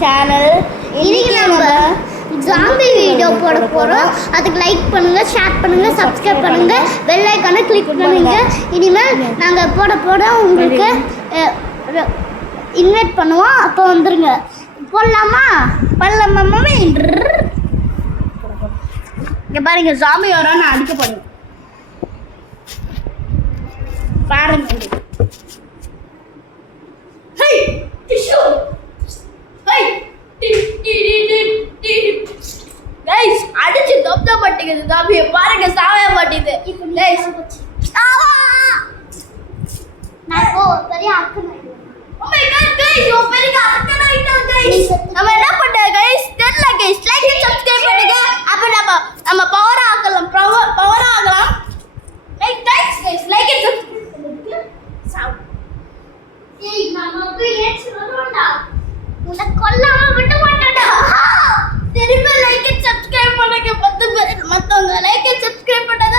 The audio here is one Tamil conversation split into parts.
சேனல். இன்னைக்கு நம்ம ஜாம்பி வீடியோ போட போகிறோம். அதுக்கு லைக் பண்ணுங்கள், ஷேர் பண்ணுங்கள், சப்ஸ்கிரைப் பண்ணுங்கள், பெல் ஐக்கானை கிளிக் பண்ணுங்கள். இனிமேல் நாங்கள் போட உங்களுக்கு இன்வைட் பண்ணுவோம். அப்போ வந்துருங்க. போடலாமா? மம்மி இங்கே பாருங்க, ஜாம்பி வரோம். நான் அடிக்க போடுவேன் பாருங்க. அடிச்சு தொப்த மாட்டேங்குது ஜாம்பியை பாருங்க, சாவே மாட்டேங்குது. நம்ம என்ன பண்றோம் கைஸ் தெரியல கைஸ். லைக் அண்ட் சப்ஸ்கிரைப் பண்ணுங்க. அப்ப நம்ம பவர் ஆகலாம். Like guys like and subscribe பண்ணுங்க. ஏய் நமக்கு ஏன் சொல்லணும்டா, உன்னை கொல்லாம விட மாட்டேன்டா. திரும்ப லைக் அண்ட் சப்ஸ்கிரைப் பண்ணுங்க. மத்தவங்க லைக் அண்ட் சப்ஸ்கிரைப் பண்ணாத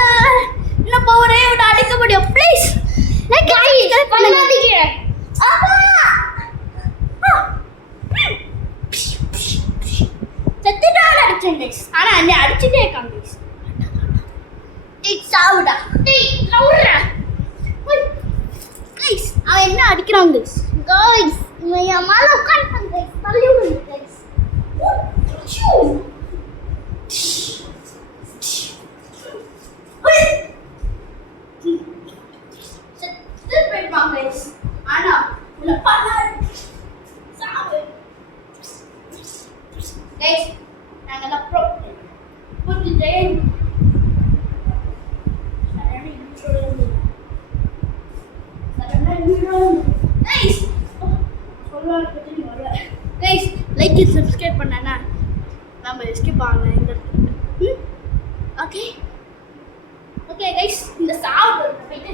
இன்னும் பவரே விட அடிக்க முடியும். ப்ளீஸ் லைக் சப்ஸ்கிரைப் பண்ணாதீங்க. செத்துட்டால அடிச்சேன் கைஸ். ஆனா அண்ணே அடிச்சிட்டே இருக்காங்க கைஸ். டேய் சாவுடா, டேய் லவுரா கைஸ். அவன் என்ன அடிக்கிறான் கைஸ். கைஸ் இவன் என் மேல உட்கார்ந்தாங்க கைஸ். தள்ளி விடுங்க கைஸ். செத்து போயிடுவாங்க கைஸ். ஆனா உன்னை பண்ண சாவு கைஸ். நாங்கெல்லாம் ப்ரோ புரிஞ்சுட்டே கைஸ். லைக் அண்ட் சப்ஸ்கிரைப் பண்ணனா நம்ம எஸ்கேப் ஆகலாம் இந்த இடத்துல. Okay okay guys. இந்த சாவு போயிட்டு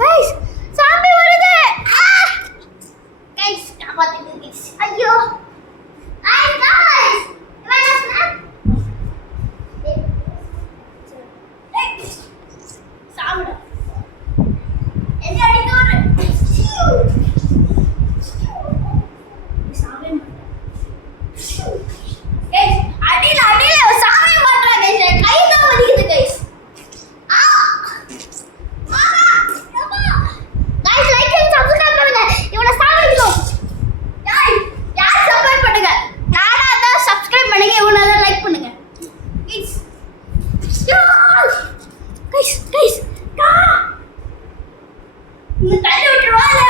கைஸ் சாம்பி வருது. கைஸ் காப்பாத்துங்க கைஸ். ஐயோ கைஸ் சாவுடா. என்ன அடிக்காரு சாவே கைஸ். அடியில சாவே மாட்டறாங்க கைஸ். கை தான் வலிக்குது guys. Guys like and subscribe பண்ணுங்க. இவனை சாவடிக்கணும். யார் சப்போர்ட் பண்ணுங்க. நானா தான் சப்ஸ்கிரைப் பண்ணுங்க. இவனை தான் லைக் பண்ணுங்க கைஸ். கைஸ் கா இந்த தள்ளி விட்டுருவாங்க.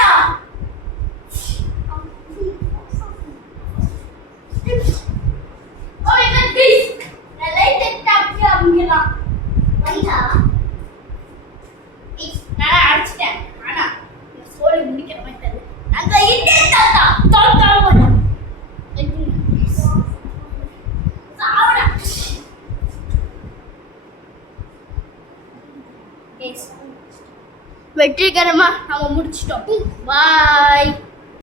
ஓ என்ன கைஸ் நான் லைட் டேப் அப்படிங்கலாம் வந்தா கைஸ். நான் அடிச்சிட்டேன். ஆனா நான் சோலி முடிக்கிற மாதிரி தெரியல. அந்த இண்டே தாத்தா தாத்தா போடா சாவடா கைஸ். வெற்றிகரமா நாம முடிச்சிட்டோம். பாய்.